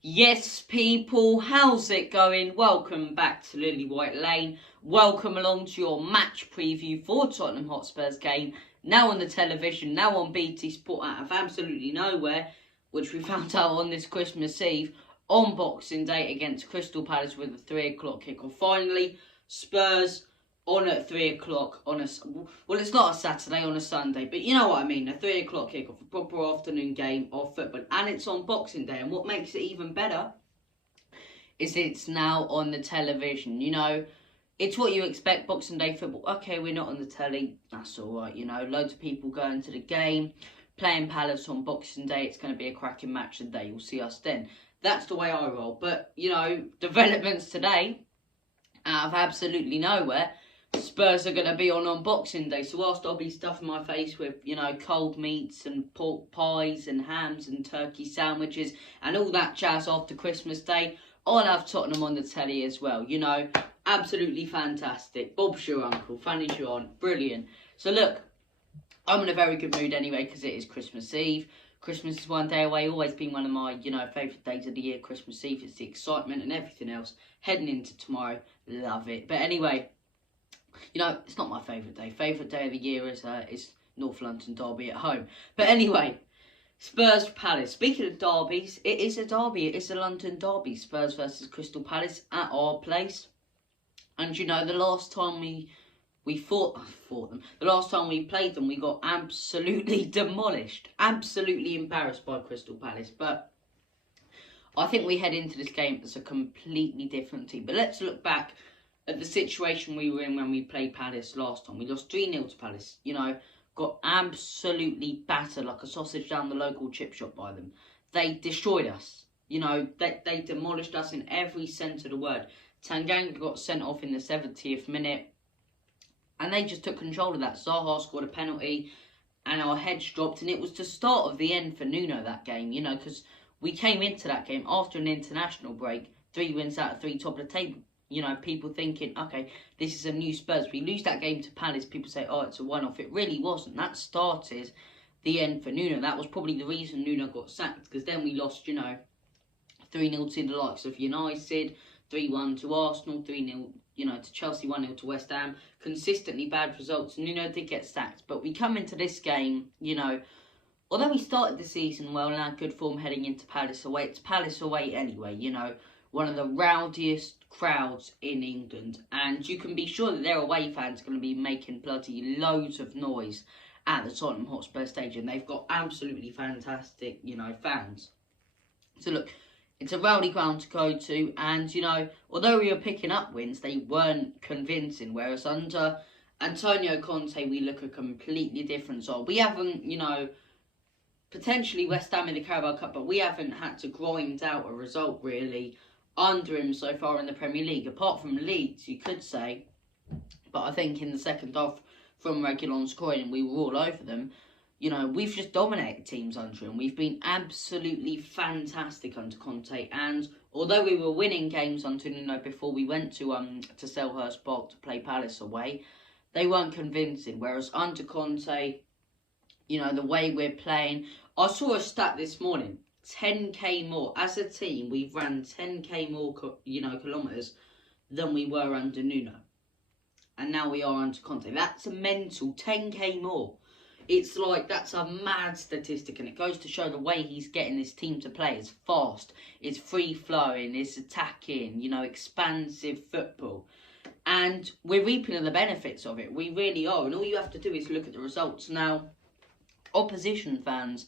Yes, people, how's it going? Welcome back to Lilywhite Lane. Welcome along to your match preview for Tottenham Hotspur's game. Now on the television, now on BT Sport out of absolutely nowhere, which we found out on this Christmas Eve, on Boxing Day against Crystal Palace with a 3 o'clock kickoff. Finally, Spurs on at 3 o'clock on a... Well, it's not a Saturday, on a Sunday, but you know what I mean. A 3 o'clock kickoff, a proper afternoon game of football. And it's on Boxing Day. And what makes it even better is it's now on the television. You know, it's what you expect, Boxing Day football. Okay, we're not on the telly. That's all right, you know. Loads of people going to the game, playing Palace on Boxing Day. It's going to be a cracking match of the day. You'll see us then. That's the way I roll. But, you know, developments today, out of absolutely nowhere, Spurs are going to be on Boxing Day. So whilst I'll be stuffing my face with, you know, cold meats and pork pies and hams and turkey sandwiches and all that jazz after Christmas Day, I'll have Tottenham on the telly as well. You know, absolutely fantastic. Bob's your uncle, Fanny's your aunt, brilliant. So look, I'm in a very good mood anyway because it is Christmas Eve. Christmas is one day away, always been one of my, you know, favourite days of the year, Christmas Eve. It's the excitement and everything else. Heading into tomorrow, love it. But anyway, you know, it's not my favourite day. Favourite day of the year is North London derby at home. But anyway, Spurs Palace. Speaking of derbies, it is a derby. It is a London derby. Spurs versus Crystal Palace at our place. And you know, the last time we fought them, the last time we played them, we got absolutely demolished. Absolutely embarrassed by Crystal Palace. But I think we head into this game as a completely different team. But let's look back at the situation we were in when we played Palace last time. We lost 3-0 to Palace, you know, got absolutely battered like a sausage down the local chip shop by them. They destroyed us, you know, they demolished us in every sense of the word. Tanganga got sent off in the 70th minute, and they just took control of that. Zaha scored a penalty, and our heads dropped, and it was the start of the end for Nuno that game, you know, because we came into that game after an international break, 3 wins out of 3, top of the table. You know, people thinking, okay, this is a new Spurs. We lose that game to Palace. People say, oh, it's a one-off. It really wasn't. That started the end for Nuno. That was probably the reason Nuno got sacked. Because then we lost, you know, 3-0 to the likes of United, 3-1 to Arsenal, 3-0, you know, to Chelsea, 1-0 to West Ham. Consistently bad results. Nuno did get sacked. But we come into this game, you know, although we started the season well and had good form heading into Palace away, it's Palace away anyway, you know. One of the rowdiest crowds in England, and you can be sure that their away fans are going to be making bloody loads of noise at the Tottenham Hotspur Stadium. They've got absolutely fantastic, you know, fans. So look, it's a rowdy ground to go to, and you know, although we were picking up wins, they weren't convincing. Whereas under Antonio Conte, we look a completely different side. We haven't, you know, potentially West Ham in the Carabao Cup, but we haven't had to grind out a result really under him so far in the Premier League, apart from Leeds, you could say. But I think in the second half, from Reguilón scoring, we were all over them. You know, we've just dominated teams under him. We've been absolutely fantastic under Conte. And although we were winning games under Nuno before we went to Selhurst Park to play Palace away, they weren't convincing. Whereas under Conte, you know, the way we're playing, I saw a stat this morning. 10k more. As a team, we've ran 10k more, you know, kilometres than we were under Nuno. And now we are under Conte. That's a mental 10k more. It's like, that's a mad statistic. And it goes to show the way he's getting this team to play is fast. It's free-flowing. It's attacking, you know, expansive football. And we're reaping the benefits of it. We really are. And all you have to do is look at the results. Now, opposition fans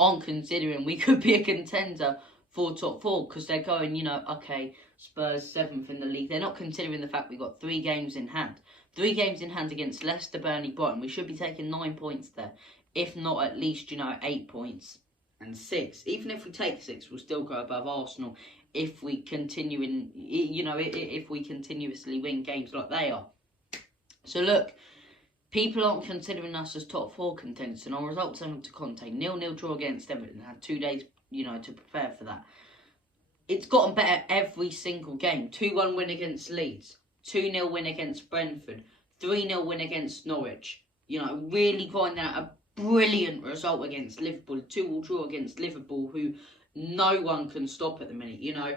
aren't considering we could be a contender for top 4 because they're going, you know, okay, Spurs 7th in the league. They're not considering the fact we've got 3 games in hand. 3 games in hand against Leicester, Burnley, Brighton. We should be taking 9 points there. If not, at least, you know, 8 points and 6. Even if we take 6, we'll still go above Arsenal if we continue in, you know, if we continuously win games like they are. So look, people aren't considering us as top 4 contenders, and our results are to Conte. 0-0 draw against Everton. Had 2 days, you know, to prepare for that. It's gotten better every single game. 2-1 win against Leeds. 2-0 win against Brentford. 3-0 win against Norwich. You know, really grinding out a brilliant result against Liverpool. 2-2 draw against Liverpool, who no one can stop at the minute. You know,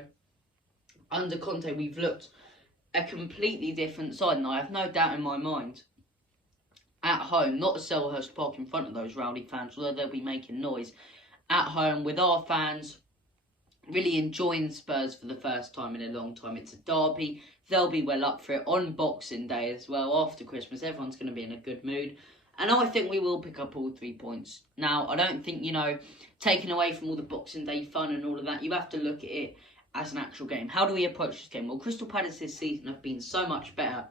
under Conte, we've looked a completely different side, and I have no doubt in my mind, at home, not at Selhurst Park in front of those rowdy fans, although they'll be making noise, at home with our fans really enjoying Spurs for the first time in a long time. It's a derby. They'll be well up for it on Boxing Day as well. After Christmas, everyone's going to be in a good mood. And I think we will pick up all 3 points. Now, I don't think, you know, taking away from all the Boxing Day fun and all of that, you have to look at it as an actual game. How do we approach this game? Well, Crystal Palace this season have been so much better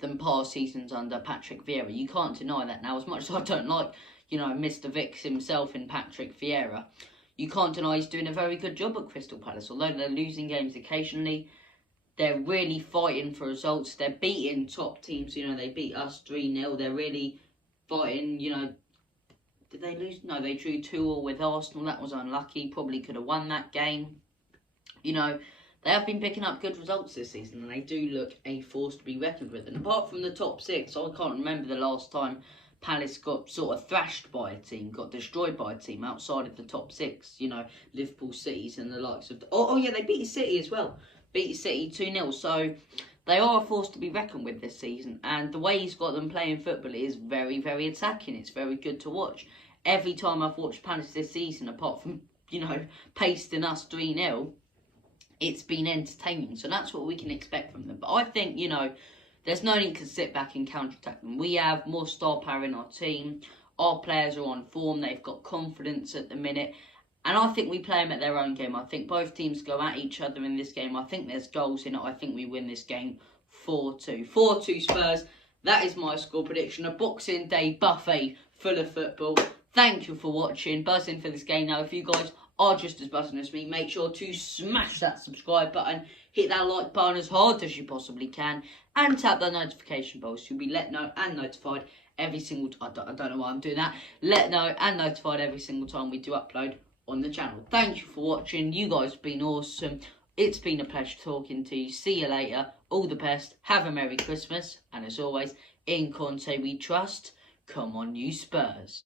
than past seasons under Patrick Vieira. You can't deny that. Now, as much as I don't like, you know, Mr. Vicks himself in Patrick Vieira, you can't deny he's doing a very good job at Crystal Palace. Although they're losing games occasionally, they're really fighting for results. They're beating top teams. You know, they beat us 3-0. They're really fighting, you know. Did they lose? No, they drew 2-2 with Arsenal. That was unlucky. Probably could have won that game. You know, they have been picking up good results this season, and they do look a force to be reckoned with. And apart from the top 6, I can't remember the last time Palace got sort of thrashed by a team, got destroyed by a team outside of the top 6. You know, Liverpool, Cities and the likes of... Oh yeah, they beat City as well. Beat City 2-0. So they are a force to be reckoned with this season. And the way he's got them playing football is very, very attacking. It's very good to watch. Every time I've watched Palace this season, apart from, you know, pasting us 3-0, it's been entertaining. So that's what we can expect from them. But I think, you know, there's no need to sit back and counter-attack them. We have more star power in our team. Our players are on form. They've got confidence at the minute. And I think we play them at their own game. I think both teams go at each other in this game. I think there's goals in it. I think we win this game 4-2. 4-2 Spurs. That is my score prediction. A Boxing Day buffet full of football. Thank you for watching. Buzzing for this game. Now, if you guys are just as buzzing as me, make sure to smash that subscribe button. Hit that like button as hard as you possibly can. And tap the notification bell so you'll be let know and notified every single time. I don't know why I'm doing that. Let know and notified every single time we do upload on the channel. Thank you for watching. You guys have been awesome. It's been a pleasure talking to you. See you later. All the best. Have a Merry Christmas. And as always, in Conte we trust. Come on, you Spurs.